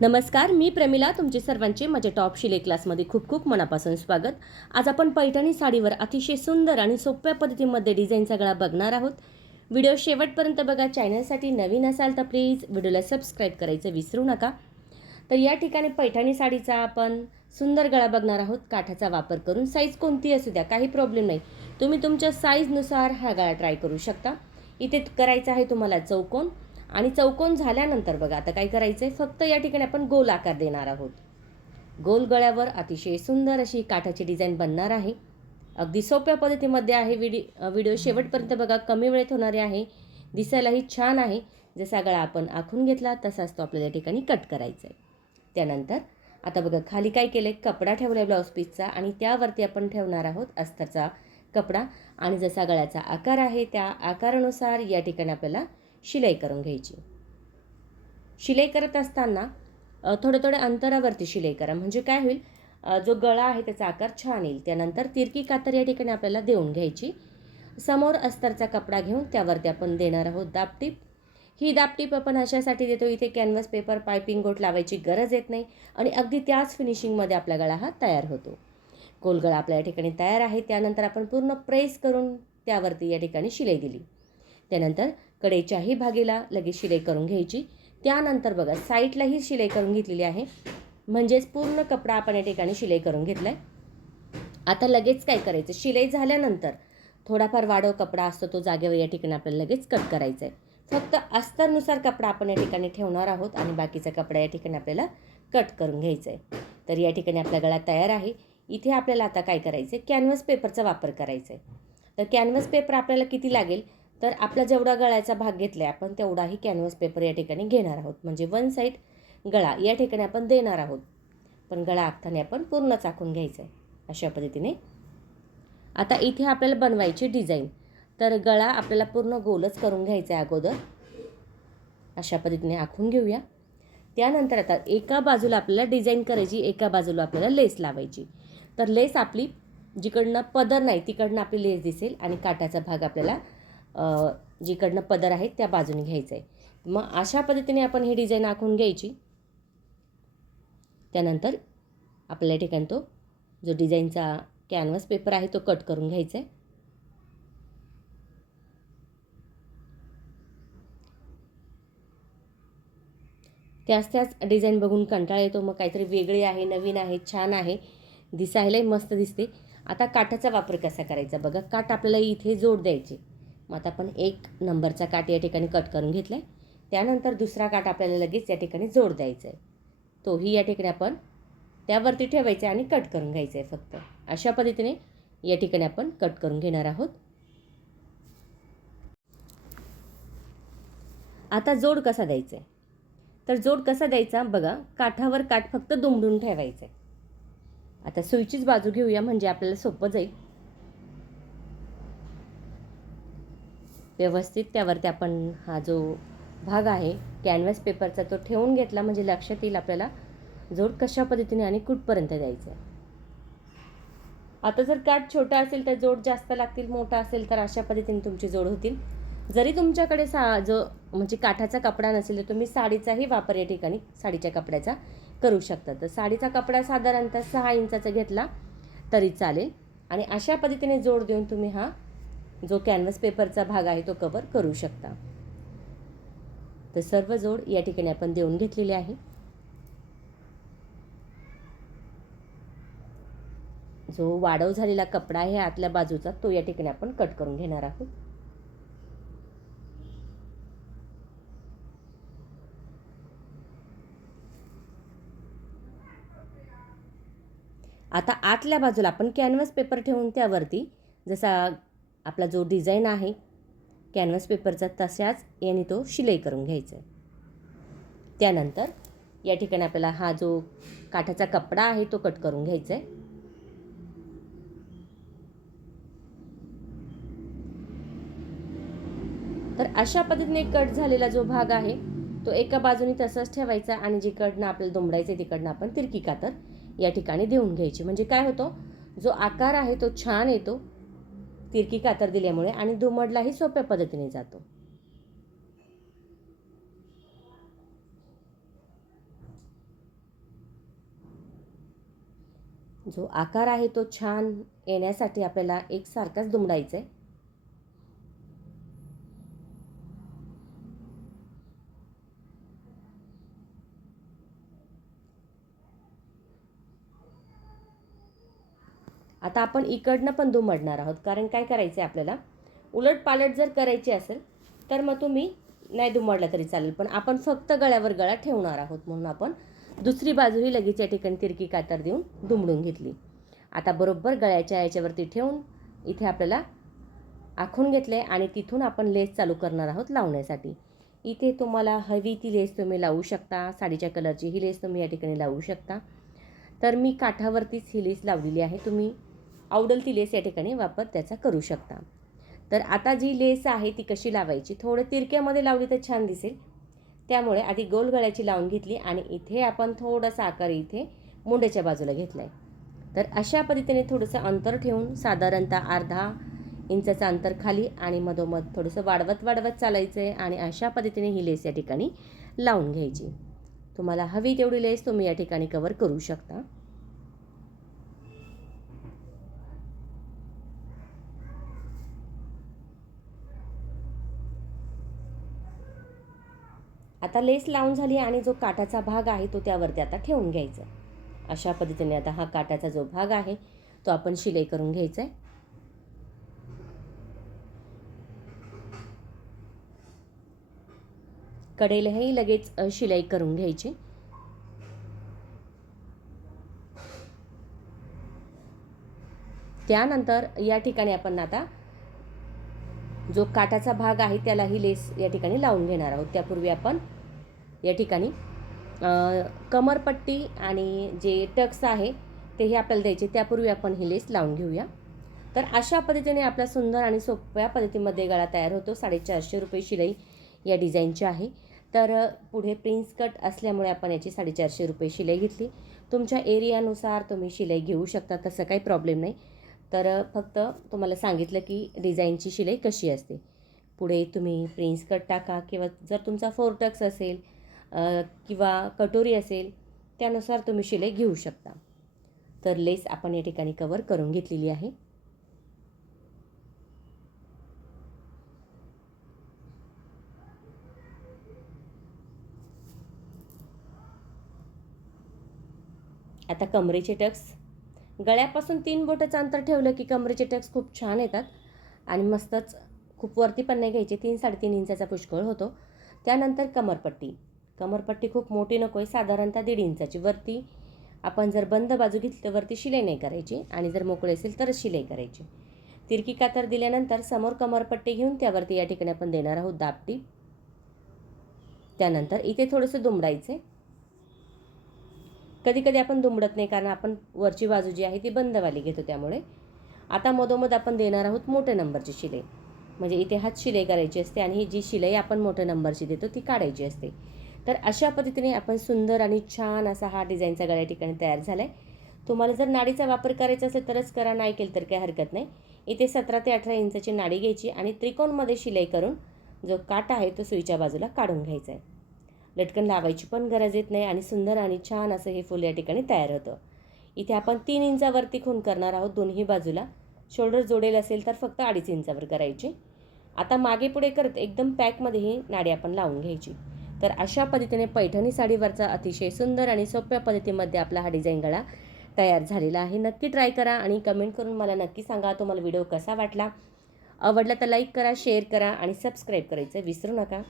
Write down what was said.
नमस्कार मी प्रमिला तुमचे सर्वांचे माझ्या टॉप शिले क्लासमध्ये खूप खूप मनापासून स्वागत. आज आपण पैठणी साडीवर अतिशय सुंदर आणि सोप्या पद्धतीमध्ये डिझाईनचा गळा बघणार आहोत. व्हिडिओ शेवटपर्यंत बघा चॅनलसाठी नवीन असाल तर प्लीज व्हिडिओला सबस्क्राईब करायचं विसरू नका. तर या ठिकाणी पैठणी साडीचा आपण सुंदर गळा बघणार आहोत. काठाचा वापर करून साईज कोणती असू द्या काही प्रॉब्लेम नाही. तुम्ही तुमच्या साईजनुसार हा गळा ट्राय करू शकता. इथे करायचा आहे तुम्हाला चौकोन. आणि चौकोन झाल्यानंतर बघा आता काय करायचं आहे फक्त या ठिकाणी आपण गोल आकार देणार आहोत. गोल गळ्यावर अतिशय सुंदर अशी काठाची डिझाईन बनणार आहे. अगदी सोप्या पद्धतीमध्ये आहे व्हिडि व्हिडिओ शेवटपर्यंत बघा कमी वेळेत होणारे आहे. दिसायलाही छान आहे. जसा गळा आपण आखून घेतला तसाच तो आपल्याला या ठिकाणी कट करायचा आहे त्यानंतर आता बघा खाली काय केलं आहे कपडा ठेवला आहे ब्लाऊज पीसचा आणि त्यावरती आपण ठेवणार आहोत अस्तरचा कपडा. आणि जसा गळ्याचा आकार आहे त्या आकारानुसार या ठिकाणी आपल्याला शिलाई करून घ्यायची. शिलाई करत असताना थोडं थोड्या अंतरावरती शिलाई करा. म्हणजे काय होईल? जो गळा आहे त्याचा आकार छान येईल. त्यानंतर तिरकी कातर या ठिकाणी आपल्याला देऊन घ्यायची. समोर अस्तरचा कपडा घेऊन त्यावरती आपण देणार आहोत दापटीप ही दापटीप आपण अशासाठी देतो इथे कॅनव्हस पेपर पायपिंग गोट लावायची गरज येत नाही आणि अगदी त्याच फिनिशिंगमध्ये आपला गळा हा तयार होतो. गोलगळा आपल्या या ठिकाणी तयार आहे. त्यानंतर आपण पूर्ण प्रेस करून त्यावरती या ठिकाणी शिलाई दिली. त्यानंतर कडेच्याही भागेला लगेच शिलाई करून घ्यायची. त्यानंतर बघा साईडलाही शिलाई करून घेतलेली आहे. म्हणजेच पूर्ण कपडा आपण या ठिकाणी शिलाई करून घेतला आहे आता लगेच काय करायचं? शिलाई झाल्यानंतर थोडाफार वाढव कपडा असतो तो जागेवर या ठिकाणी आपल्याला लगेच कट करायचा आहे फक्त अस्तरनुसार कपडा आपण या ठिकाणी ठेवणार आहोत आणि बाकीचा कपडा या ठिकाणी आपल्याला कट करून घ्यायचा आहे तर या ठिकाणी आपला गळा तयार आहे. इथे आपल्याला आता काय करायचं आहे कॅनव्हस पेपरचा वापर करायचा आहे तर कॅनव्हस पेपर आपल्याला किती लागेल? तर आपला जेवढा गळ्याचा भाग घेतला आहे आपण तेवढाही कॅनव्हस पेपर या ठिकाणी घेणार आहोत. म्हणजे वन साईड गळा या ठिकाणी आपण देणार आहोत. पण गळा आखताना आपण पूर्ण चाकून घ्यायचा आहे अशा पद्धतीने. आता इथे आपल्याला बनवायची डिझाईन तर गळा आपल्याला पूर्ण गोलच करून घ्यायचा आहे अगोदर. अशा पद्धतीने आखून घेऊया. त्यानंतर आता एका बाजूला आपल्याला डिझाईन करायची एका बाजूला आपल्याला लेस लावायची. तर लेस आपली जिकडनं पदर नाही तिकडनं आपली लेस दिसेल आणि काटाचा भाग आपल्याला जिकडनं पदर आहेत त्या बाजूने घ्यायचं आहे मग अशा पद्धतीने आपण ही डिझाईन आखून घ्यायची. त्यानंतर आपल्या ठिकाणी तो जो डिझाईनचा कॅनव्हस पेपर आहे तो कट करून घ्यायचा आहे त्याच त्याच डिझाईन बघून कंटाळा येतो. मग काहीतरी वेगळे आहे नवीन आहे छान आहे. दिसायलाही मस्त दिसते. आता काठाचा वापर कसा करायचा? बघा काठ आपल्याला इथे जोड द्यायचे. मग आता आपण एक नंबरचा काठ या ठिकाणी कट करून घेतला आहे त्यानंतर दुसरा काठ आपल्याला लगेच या ठिकाणी जोड द्यायचा आहे तोही या ठिकाणी आपण त्यावरती ठेवायचा आहे आणि कट करून घ्यायचं आहे फक्त. अशा पद्धतीने या ठिकाणी आपण कट करून घेणार आहोत. आता जोड कसा द्यायचा आहे तर जोड कसा द्यायचा? बघा काठावर काठ फक्त दुमडून ठेवायचं आहे आता सुईचीच बाजू घेऊया म्हणजे आपल्याला सोपं जाईल. व्यवस्थित त्यावरती आपण हा जो भाग आहे कॅनव्हस पेपरचा तो ठेवून घेतला म्हणजे लक्षात येईल आपल्याला जोड कशा पद्धतीने आणि कुठपर्यंत द्यायचं आहे. आता जर काठ छोटा असेल तर जोड जास्त लागतील मोठा असेल तर अशा पद्धतीने तुमची जोड होतील. जरी तुमच्याकडे सा जो म्हणजे काठाचा कपडा नसेल तर तुम्ही साडीचाही वापर या ठिकाणी साडीच्या कपड्याचा करू शकता. तर साडीचा कपडा साधारणतः सहा इंचाचा घेतला तरी चालेल. आणि अशा पद्धतीने जोड देऊन तुम्ही हा जो कॅनव्हस पेपरचा भाग आहे तो कवर करू शकता. तर सर्व जोड या ठिकाणी आपण देऊन घेतलेले आहे. जो वाढव झालेला कपडा आहे आतल्या बाजूचा तो या ठिकाणी आपण कट करून घेणार आहोत. आता आतल्या बाजूला आपण कॅनव्हस पेपर ठेवून त्यावरती जसा आपला जो डिझाईन आहे कॅनव्हस पेपरचा तशाच याने तो शिलाई करून घ्यायचा आहे त्यानंतर या ठिकाणी आपल्याला हा जो काठाचा कपडा आहे तो कट करून घ्यायचा आहे तर अशा पद्धतीने कट झालेला जो भाग आहे तो एका बाजूने तसाच ठेवायचा आणि जिकडनं आपल्याला दुमडायचं आहे तिकडनं आपण तिरकी कातर या ठिकाणी देऊन घ्यायची. म्हणजे काय होतं? जो आकार आहे तो छान येतो. तिरकी कातर दिल्यामुळे आणि दुमडलाही सोप्या पद्धतीने जातो. जो आकार आहे तो छान येण्यासाठी आपल्याला एकसारखाच दुमडायचा आहे आता आपण इकडनं पण दुमडणार आहोत. कारण काय करायचं आहे आपल्याला? उलट पालट जर करायची असेल तर मग तुम्ही नाही दुमडला तरी चालेल. पण आपण फक्त गळ्यावर गळा ठेवणार आहोत म्हणून आपण दुसरी बाजूही लगेच या ठिकाणी तिरकी कातर देऊन दुमडून घेतली. आता बरोबर गळ्याच्या याच्यावरती ठेवून इथे आपल्याला आखून घेतले आणि तिथून आपण लेस चालू करणार आहोत लावण्यासाठी. इथे तुम्हाला हवी ती लेस तुम्ही लावू शकता. साडीच्या कलरची ही लेस तुम्ही या ठिकाणी लावू शकता. तर मी काठावरतीच ही लेस लावलेली आहे. तुम्ही आवडेल ती लेस या ठिकाणी वापर त्याचा करू शकता. तर आता जी लेस आहे ती कशी लावायची? थोडं तिरक्यामध्ये लावली तर छान दिसेल. त्यामुळे आधी गोल गळ्याची लावून घेतली आणि इथे आपण थोडासा आकार इथे मुंड्याच्या बाजूला घेतला आहे तर अशा पद्धतीने थोडंसं अंतर ठेवून साधारणतः अर्धा इंचाचं अंतर खाली आणि मधोमध थोडंसं वाढवत वाढवत चालायचं आहे आणि अशा पद्धतीने ही लेस या ठिकाणी लावून घ्यायची. तुम्हाला हवी तेवढी लेस तुम्ही या ठिकाणी कवर करू शकता. आता लेस लावून झाली आणि जो काटाचा भाग आहे तो त्यावरती आता ठेवून घ्यायचा. अशा पद्धतीने आता हा काटाचा जो भाग आहे तो आपण शिलाई करून घ्यायचा आहे कडेलाही लगेच शिलाई करून घ्यायची. त्यानंतर या ठिकाणी आपण आता जो काटाचा भाग आहे त्यालाही लेस या ठिकाणी लावून घेणार आहोत. त्यापूर्वी आपण या ठिकाणी कमरपट्टी आणि जे टक्स आहे तेही आपल्याला द्यायचे. त्यापूर्वी आपण ही लेस लावून घेऊया. तर अशा पद्धतीने आपला सुंदर आणि सोप्या पद्धतीमध्ये गळा तयार होतो. साडेचारशे रुपये शिलाई या डिझाईनची आहे. तर पुढे प्रिन्स कट असल्यामुळे आपण याची साडेचारशे रुपये शिलाई घेतली. तुमच्या एरियानुसार तुम्ही शिलाई घेऊ शकता. तसं काही प्रॉब्लेम नाही. तर फक्त तुम्हाला सांगितलं की डिझाईनची शिलाई कशी असते. पुढे तुम्ही प्रिन्स कट टाका किंवा जर तुमचा फोर टक्स असेल किंवा कटोरी असेल त्यानुसार तुम्ही शिलाई घेऊ शकता. तर लेस आपण या ठिकाणी कवर करून घेतलेली आहे. आता कमरेचे टक्स गळ्यापासून तीन बोटाचं अंतर ठेवलं की कमरेचे टक्स खूप छान येतात. आणि मस्तच खूप वरती पण नाही घ्यायचे तीन साडेतीन इंचाचा पुष्कळ होतो. त्यानंतर कमरपट्टी. कमरपट्टी खूप मोठी नको आहे साधारणतः दीड इंचाची. वरती आपण जर बंद बाजू घेतली तर वरती शिलाई नाही करायची आणि जर मोकळी असेल तरच शिलाई करायची. तिरकी कातर दिल्यानंतर समोर कमरपट्टी घेऊन त्यावरती या ठिकाणी आपण देणार आहोत दापटी त्यानंतर इथे थोडंसं दुमडायचं आहे कधी कधी आपण दुमडत नाही कारण आपण वरची बाजू जी आहे ती बंदवाली घेतो त्यामुळे. आता मधोमध आपण देणार आहोत मोठ्या नंबरची शिलाई. म्हणजे इथे हात शिलाई करायची असते आणि ही जी शिलाई आपण मोठ्या नंबरची देतो ती काढायची असते. तर अशा पद्धतीने आपण सुंदर आणि छान असा हा डिझाईनचा गळ्या ठिकाणी तयार झाला आहे तुम्हाला जर नाडीचा वापर करायचा असेल तरच करा नाही केलं तर काही हरकत नाही. इथे सतरा ते अठरा इंचाची नाडी घ्यायची आणि त्रिकोणमध्ये शिलाई करून जो काटा आहे तो सुईच्या बाजूला काढून घ्यायचा आहे. लटकन लावायची पण गरज येत नाही आणि सुंदर आणि छान असं हे फूल या ठिकाणी तयार होतं. इथे आपण तीन इंचावरती खून करणार आहोत दोन्ही बाजूला. शोल्डर जोडेल असेल तर फक्त अडीच इंचावर करायची. आता मागे पुढे करत एकदम पॅकमध्ये ही नाडी आपण लावून घ्यायची. तर अशा पद्धतीने पैठणी साडीवरचा अतिशय सुंदर आणि सोप्या पद्धतीमध्ये आपला हा डिझाईन गळा तयार झालेला आहे. नक्की ट्राय करा आणि कमेंट करून मला नक्की सांगा तुम्हाला व्हिडिओ कसा वाटला. आवडला तर लाईक करा शेअर करा आणि सबस्क्राईब करायचं विसरू नका.